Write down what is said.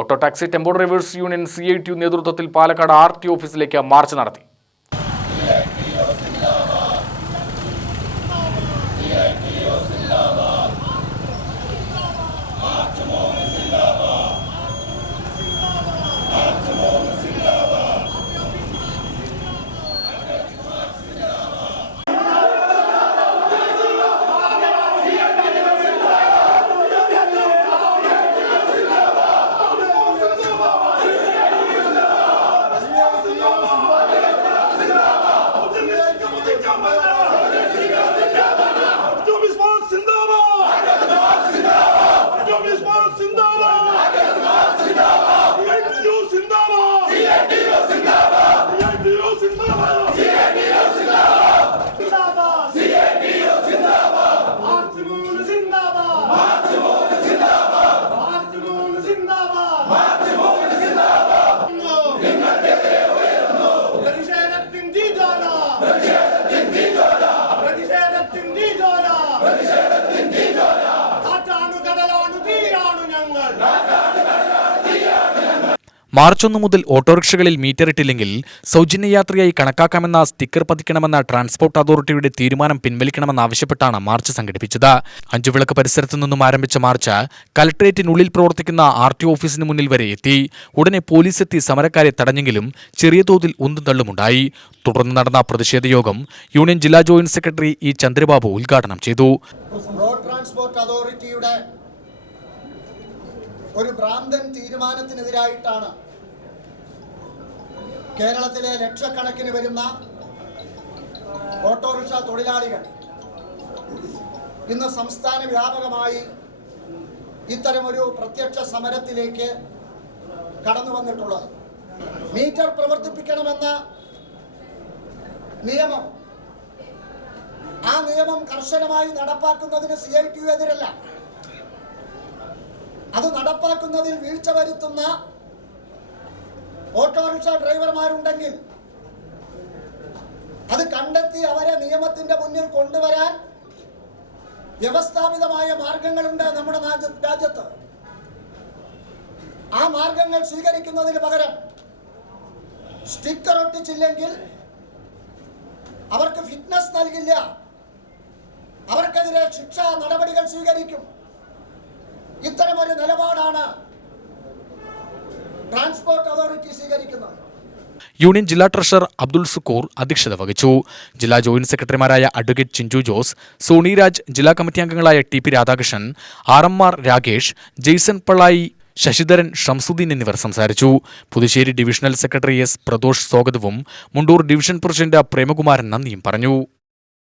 Auto taxi tempo drivers union CITU നേതൃത്വത്തിൽ Palakkad RTO ഓഫീസിലേക്ക് March നടത്തി. മാർച്ച് 1 മുതൽ ഓട്ടോറിക്ഷകളിൽ മീറ്റർ ഇട്ടില്ലെങ്കിൽ സൗജന്യ യാത്രയായി കണക്കാക്കാമെന്ന സ്റ്റിക്കർ പതിക്കണമെന്ന ട്രാൻസ്പോർട്ട് അതോറിറ്റിയുടെ തീരുമാനം പിൻവലിക്കണമെന്നാവശ്യപ്പെട്ടാണ് മാർച്ച് സംഘടിപ്പിച്ചത്. അഞ്ചുവിളക്ക് പരിസരത്തു നിന്നും ആരംഭിച്ച മാർച്ച് കലക്ടറേറ്റിനുള്ളിൽ പ്രവർത്തിക്കുന്ന RTO ഓഫീസിന് മുന്നിൽ വരെ എത്തി. ഉടനെ പോലീസ് എത്തി സമരക്കാരെ തടഞ്ഞെങ്കിലും ചെറിയ തോതിൽ ഉന്തും തള്ളുമുണ്ടായി. തുടർന്ന് നടന്ന പ്രതിഷേധ യോഗം യൂണിയൻ ജില്ലാ ജോയിന്റ് സെക്രട്ടറി E. ചന്ദ്രബാബു ഉദ്ഘാടനം ചെയ്തു. റോഡ് ട്രാൻസ്പോർട്ട് അതോറിറ്റിയുടെ ഒരു ഭ്രാന്തൻ തീരുമാനത്തിനെതിരായിട്ടാണ് കേരളത്തിലെ ലക്ഷക്കണക്കിന് വരുന്ന ഓട്ടോറിക്ഷ തൊഴിലാളികൾ ഇന്ന് സംസ്ഥാന വ്യാപകമായി ഇത്തരമൊരു പ്രത്യക്ഷ സമരത്തിലേക്ക് കടന്നു വന്നിട്ടുള്ളത്. മീറ്റർ പ്രവർത്തിപ്പിക്കണമെന്ന നിയമം, ആ നിയമം കർശനമായി നടപ്പാക്കുന്നതിന് CITU എതിരല്ല. അത് നടപ്പാക്കുന്നതിൽ വീഴ്ച വരുത്തുന്ന ഓട്ടോറിക്ഷ ഡ്രൈവർമാരുണ്ടെങ്കിൽ അത് കണ്ടെത്തി അവരെ നിയമത്തിന്റെ മുന്നിൽ കൊണ്ടുവരാൻ വ്യവസ്ഥാപിതമായ മാർഗങ്ങളുണ്ട് നമ്മുടെ രാജ്യത്ത്. ആ മാർഗങ്ങൾ സ്വീകരിക്കുന്നതിന് പകരം സ്റ്റിക്കർ ഒട്ടിച്ചില്ലെങ്കിൽ അവർക്ക് ഫിറ്റ്നസ് നൽകില്ല, അവർക്കെതിരെ ശിക്ഷാ നടപടികൾ സ്വീകരിക്കും. ഇത്തരമൊരു നിലപാടാണ് ട്രാൻസ്പോർട്ട് അതോറിറ്റി സ്വീകരിക്കുന്നത്. യൂണിയൻ ജില്ലാ ട്രഷറർ അബ്ദുൾ സുക്കൂർ അധ്യക്ഷത വഹിച്ചു. ജില്ലാ ജോയിന്റ് സെക്രട്ടറിമാരായ അഡ്വക്കേറ്റ് ചിഞ്ചു ജോസ്, സോണി രാജ്, ജില്ലാ കമ്മിറ്റി അംഗങ്ങളായ TP രാധാകൃഷ്ണൻ, RMR രാകേഷ്, ജെയ്സൺ പള്ളായി, ശശിധരൻ, ഷംസുദ്ദീൻ എന്നിവർ സംസാരിച്ചു. Puthussery divisional secretary S. Pradosh സ്വാഗതവും മുണ്ടൂർ ഡിവിഷൻ പ്രസിഡന്റ് പ്രേമകുമാരൻ നന്ദിയും പറഞ്ഞു.